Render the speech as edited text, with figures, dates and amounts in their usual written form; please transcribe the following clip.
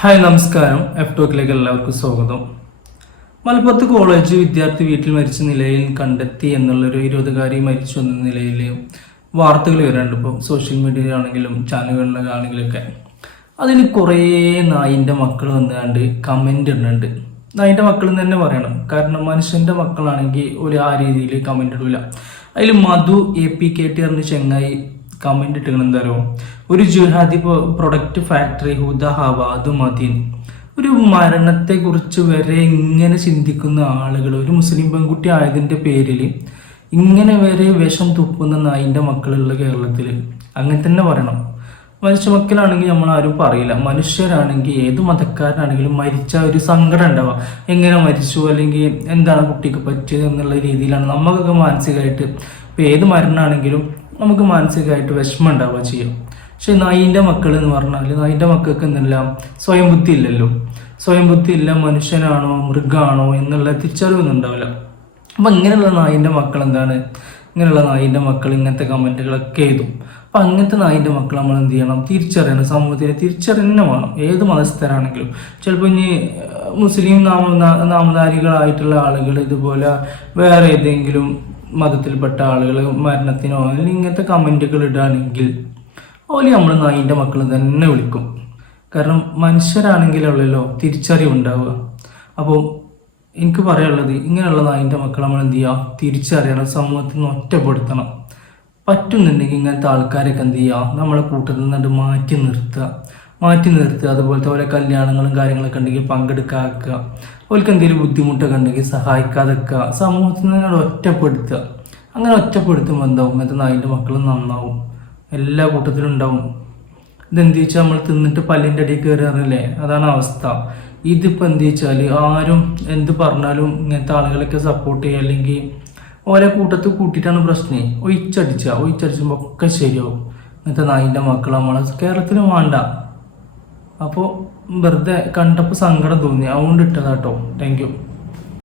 Hi നമസ്കാരം. F ടോക്കിലേക്ക് എല്ലാവർക്കും സ്വാഗതം. മലപ്പുറത്ത് കോളേജ് വിദ്യാർത്ഥി വീട്ടിൽ മരിച്ച നിലയിൽ കണ്ടെത്തി എന്നുള്ളൊരു 20കാരി മരിച്ചു എന്ന നിലയിൽ വാർത്തകൾ വരാറുണ്ട്. ഇപ്പോൾ സോഷ്യൽ മീഡിയയിലാണെങ്കിലും ചാനലുകളിലാണെങ്കിലൊക്കെ അതിന് കുറേ നായിൻ്റെ മക്കൾ വന്നുകൊണ്ട് കമൻ്റ് ഇടുന്നുണ്ട്. നായിൻ്റെ മക്കൾ എന്ന് തന്നെ പറയണം, കാരണം മനുഷ്യൻ്റെ മക്കളാണെങ്കിൽ ഒരു ആ രീതിയിൽ കമൻ്റ് ഇടില്ല. അതിൽ മധു APKT പറഞ്ഞ ചെങ്ങായി കമൻ്റ് ഇട്ടുകൾ എന്തായാലും ഒരു ജുഹാദി പ്രൊഡക്റ്റ് ഫാക്ടറി ഹുദ ഹവ അത് മദീൻ. ഒരു മരണത്തെക്കുറിച്ച് വരെ ഇങ്ങനെ ചിന്തിക്കുന്ന ആളുകൾ, ഒരു മുസ്ലിം പെൺകുട്ടി ആയതിൻ്റെ പേരിൽ ഇങ്ങനെ വരെ വിഷം തുപ്പുന്ന നായിൻ്റെ മക്കളുള്ള കേരളത്തിൽ അങ്ങനെ തന്നെ പറയണം. മനുഷ്യ മക്കളാണെങ്കിൽ നമ്മൾ ആരും പറയില്ല. മനുഷ്യരാണെങ്കിൽ ഏത് മതക്കാരനാണെങ്കിലും മരിച്ച ഒരു സങ്കടം ഉണ്ടാവുക, എങ്ങനെ മരിച്ചു അല്ലെങ്കിൽ എന്താണ് കുട്ടിക്ക് പറ്റിയത് എന്നുള്ള രീതിയിലാണ് നമുക്കൊക്കെ മാനസികമായിട്ട്. ഇപ്പോൾ ഏത് മരണമാണെങ്കിലും നമുക്ക് മാനസികമായിട്ട് വിഷമം ഉണ്ടാവുക ചെയ്യും. പക്ഷെ നായിൻ്റെ മക്കൾ എന്ന് പറഞ്ഞാൽ നായിൻ്റെ മക്കൾക്ക് എന്തെല്ലാം സ്വയം ബുദ്ധി ഇല്ലല്ലോ. സ്വയം ബുദ്ധി ഇല്ല, മനുഷ്യനാണോ മൃഗമാണോ എന്നുള്ള തിരിച്ചറിവൊന്നും ഉണ്ടാവില്ല. അപ്പം ഇങ്ങനെയുള്ള നായിൻ്റെ മക്കൾ എന്താണ്, ഇങ്ങനെയുള്ള നായിൻ്റെ മക്കൾ ഇങ്ങനത്തെ കമൻറ്റുകളൊക്കെ എഴുതും. അപ്പം അങ്ങനത്തെ നായിൻ്റെ മക്കൾ നമ്മൾ എന്ത് ചെയ്യണം, തിരിച്ചറിയണം. സമൂഹത്തിനെ തിരിച്ചറിയന്നെ വേണം, ഏത് മതസ്ഥരാണെങ്കിലും. ചിലപ്പോൾ ഇനി മുസ്ലിം നാമധാരികളായിട്ടുള്ള ആളുകൾ ഇതുപോലെ വേറെ ഏതെങ്കിലും മതത്തിൽപ്പെട്ട ആളുകൾ മരണത്തിനോ അല്ലെങ്കിൽ ഇങ്ങനത്തെ കമൻറ്റുകൾ ഇടുകയാണെങ്കിൽ ഓല് നമ്മൾ നായിൻ്റെ മക്കൾ തന്നെ വിളിക്കും. കാരണം മനുഷ്യരാണെങ്കിലുള്ളല്ലോ തിരിച്ചറിവുണ്ടാവുക. അപ്പോൾ എനിക്ക് പറയാനുള്ളത്, ഇങ്ങനെയുള്ള നായിൻ്റെ മക്കൾ നമ്മൾ എന്ത് ചെയ്യുക, തിരിച്ചറിയണം, സമൂഹത്തിൽ നിന്ന് ഒറ്റപ്പെടുത്തണം. പറ്റുന്നുണ്ടെങ്കിൽ ഇങ്ങനത്തെ ആൾക്കാരൊക്കെ എന്ത് ചെയ്യുക, നമ്മളെ കൂട്ടത്തിൽ നിന്നിട്ട് മാറ്റി നിർത്തുക. അതുപോലത്തെ ഓരോ കല്യാണങ്ങളും കാര്യങ്ങളൊക്കെ ഉണ്ടെങ്കിൽ പങ്കെടുക്കാക്കുക. അവർക്ക് എന്തെങ്കിലും ബുദ്ധിമുട്ടൊക്കെ ഉണ്ടെങ്കിൽ സഹായിക്കാതെക്കുക. സമൂഹത്തിൽ നിന്ന് ഒറ്റപ്പെടുത്തുക. അങ്ങനെ ഒറ്റപ്പെടുത്തുമ്പോൾ എന്താവും, ഇങ്ങനത്തെ നായിൻ്റെ മക്കൾ നന്നാവും, എല്ലാ കൂട്ടത്തിലും ഉണ്ടാവും. ഇതെന്ത് വെച്ചാൽ നമ്മൾ തിന്നിട്ട് പല്ലിൻ്റെ അടിയിൽ കയറാറില്ലേ, അതാണ് അവസ്ഥ. ഇതിപ്പോൾ എന്ത് വെച്ചാൽ ആരും എന്ത് പറഞ്ഞാലും ഇങ്ങനത്തെ ആളുകളൊക്കെ സപ്പോർട്ട് ചെയ്യുക, അല്ലെങ്കിൽ ഓരോ കൂട്ടത്തിൽ കൂട്ടിയിട്ടാണ് പ്രശ്നം. ഒഴിച്ചടിച്ചുമ്പോൾ ഒക്കെ ശരിയാവും. ഇങ്ങനത്തെ നായിൻ്റെ മക്കൾ നമ്മളെ കേരളത്തിൽ വേണ്ട. അപ്പോൾ വെറുതെ കണ്ടപ്പോൾ സങ്കടം തോന്നി, അതുകൊണ്ട് ഇട്ടതാട്ടോ. Thank you.